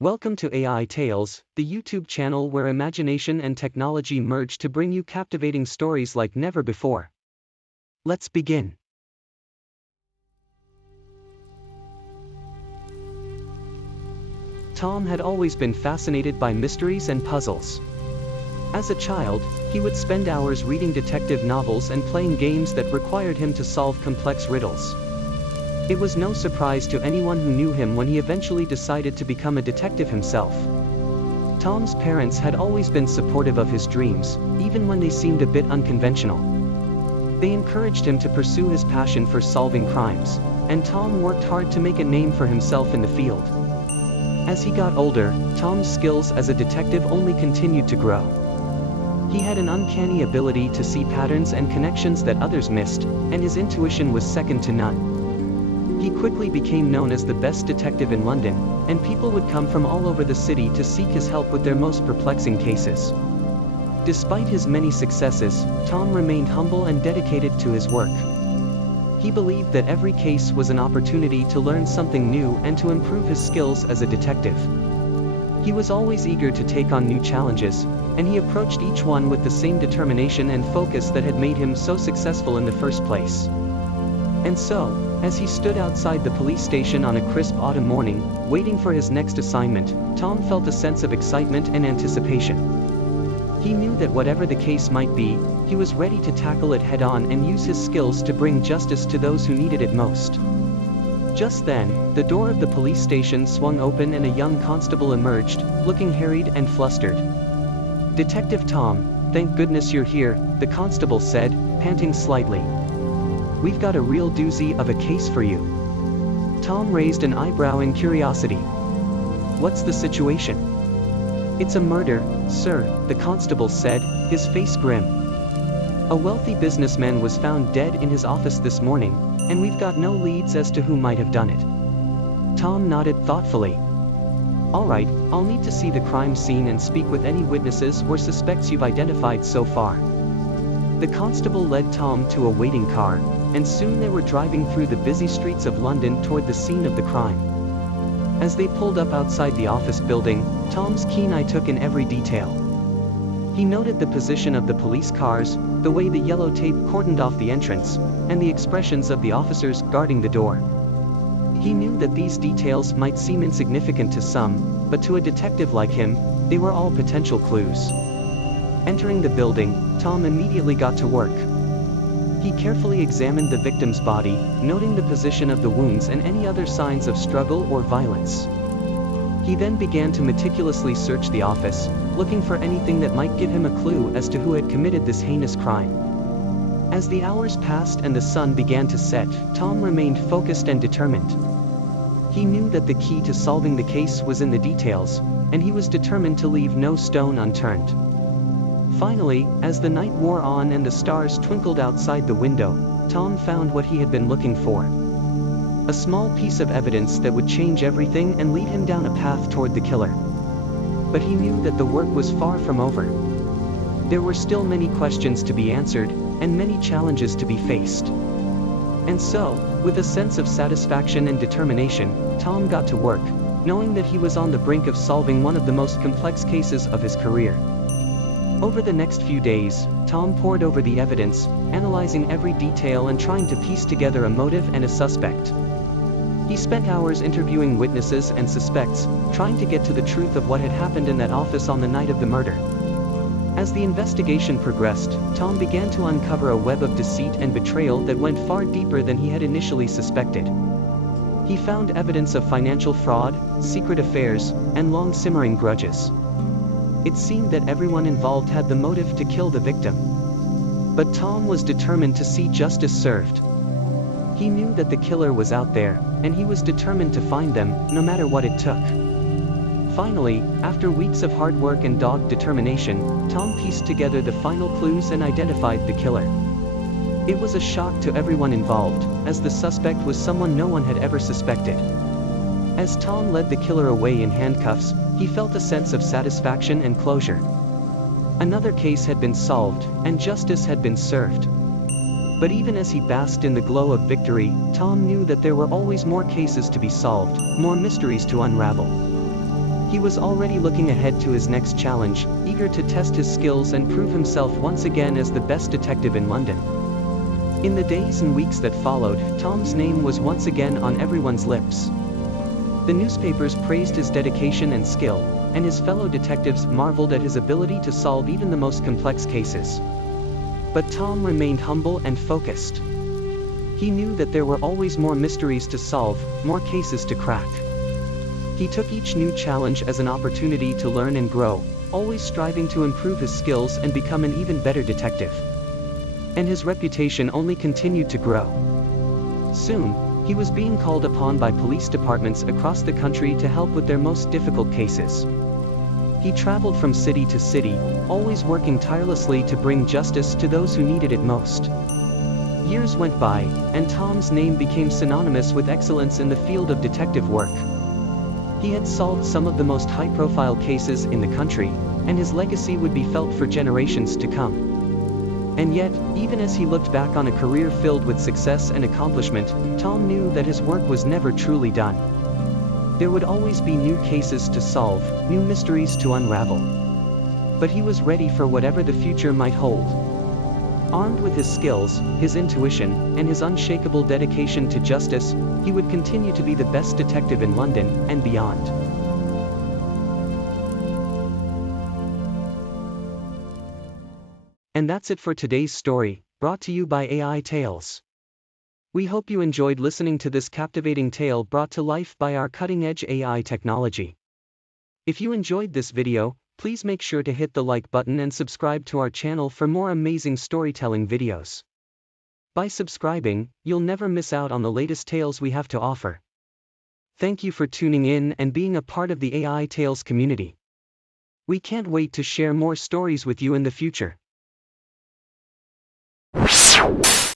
Welcome to AiTales, the YouTube channel where imagination and technology merge to bring you captivating stories like never before. Let's begin. Tom had always been fascinated by mysteries and puzzles. As a child, he would spend hours reading detective novels and playing games that required him to solve complex riddles. It was no surprise to anyone who knew him when he eventually decided to become a detective himself. Tom's parents had always been supportive of his dreams, even when they seemed a bit unconventional. They encouraged him to pursue his passion for solving crimes, and Tom worked hard to make a name for himself in the field. As he got older, Tom's skills as a detective only continued to grow. He had an uncanny ability to see patterns and connections that others missed, and his intuition was second to none. He quickly became known as the best detective in London, and people would come from all over the city to seek his help with their most perplexing cases. Despite his many successes, Tom remained humble and dedicated to his work. He believed that every case was an opportunity to learn something new and to improve his skills as a detective. He was always eager to take on new challenges, and he approached each one with the same determination and focus that had made him so successful in the first place. And so, as he stood outside the police station on a crisp autumn morning, waiting for his next assignment, Tom felt a sense of excitement and anticipation. He knew that whatever the case might be, he was ready to tackle it head-on and use his skills to bring justice to those who needed it most. Just then, the door of the police station swung open and a young constable emerged, looking harried and flustered. "Detective Tom, thank goodness you're here," the constable said, panting slightly. "We've got a real doozy of a case for you." Tom raised an eyebrow in curiosity. "What's the situation?" "It's a murder, sir," the constable said, his face grim. "A wealthy businessman was found dead in his office this morning, and we've got no leads as to who might have done it." Tom nodded thoughtfully. "All right, I'll need to see the crime scene and speak with any witnesses or suspects you've identified so far." The constable led Tom to a waiting car, and soon they were driving through the busy streets of London toward the scene of the crime. As they pulled up outside the office building, Tom's keen eye took in every detail. He noted the position of the police cars, the way the yellow tape cordoned off the entrance, and the expressions of the officers guarding the door. He knew that these details might seem insignificant to some, but to a detective like him, they were all potential clues. Entering the building, Tom immediately got to work. He carefully examined the victim's body, noting the position of the wounds and any other signs of struggle or violence. He then began to meticulously search the office, looking for anything that might give him a clue as to who had committed this heinous crime. As the hours passed and the sun began to set, Tom remained focused and determined. He knew that the key to solving the case was in the details, and he was determined to leave no stone unturned. Finally, as the night wore on and the stars twinkled outside the window, Tom found what he had been looking for. A small piece of evidence that would change everything and lead him down a path toward the killer. But he knew that the work was far from over. There were still many questions to be answered, and many challenges to be faced. And so, with a sense of satisfaction and determination, Tom got to work, knowing that he was on the brink of solving one of the most complex cases of his career. Over the next few days, Tom pored over the evidence, analyzing every detail and trying to piece together a motive and a suspect. He spent hours interviewing witnesses and suspects, trying to get to the truth of what had happened in that office on the night of the murder. As the investigation progressed, Tom began to uncover a web of deceit and betrayal that went far deeper than he had initially suspected. He found evidence of financial fraud, secret affairs, and long-simmering grudges. It seemed that everyone involved had the motive to kill the victim. But Tom was determined to see justice served. He knew that the killer was out there, and he was determined to find them, no matter what it took. Finally, after weeks of hard work and dogged determination, Tom pieced together the final clues and identified the killer. It was a shock to everyone involved, as the suspect was someone no one had ever suspected. As Tom led the killer away in handcuffs, he felt a sense of satisfaction and closure. Another case had been solved, and justice had been served. But even as he basked in the glow of victory, Tom knew that there were always more cases to be solved, more mysteries to unravel. He was already looking ahead to his next challenge, eager to test his skills and prove himself once again as the best detective in London. In the days and weeks that followed, Tom's name was once again on everyone's lips. The newspapers praised his dedication and skill, and his fellow detectives marveled at his ability to solve even the most complex cases. But Tom remained humble and focused. He knew that there were always more mysteries to solve, more cases to crack. He took each new challenge as an opportunity to learn and grow, always striving to improve his skills and become an even better detective. And his reputation only continued to grow. Soon, he was being called upon by police departments across the country to help with their most difficult cases. He traveled from city to city, always working tirelessly to bring justice to those who needed it most. Years went by, and Tom's name became synonymous with excellence in the field of detective work. He had solved some of the most high-profile cases in the country, and his legacy would be felt for generations to come. And yet, even as he looked back on a career filled with success and accomplishment, Tom knew that his work was never truly done. There would always be new cases to solve, new mysteries to unravel. But he was ready for whatever the future might hold. Armed with his skills, his intuition, and his unshakable dedication to justice, he would continue to be the best detective in London, and beyond. And that's it for today's story, brought to you by AiTales. We hope you enjoyed listening to this captivating tale brought to life by our cutting-edge AI technology. If you enjoyed this video, please make sure to hit the like button and subscribe to our channel for more amazing storytelling videos. By subscribing, you'll never miss out on the latest tales we have to offer. Thank you for tuning in and being a part of the AiTales community. We can't wait to share more stories with you in the future.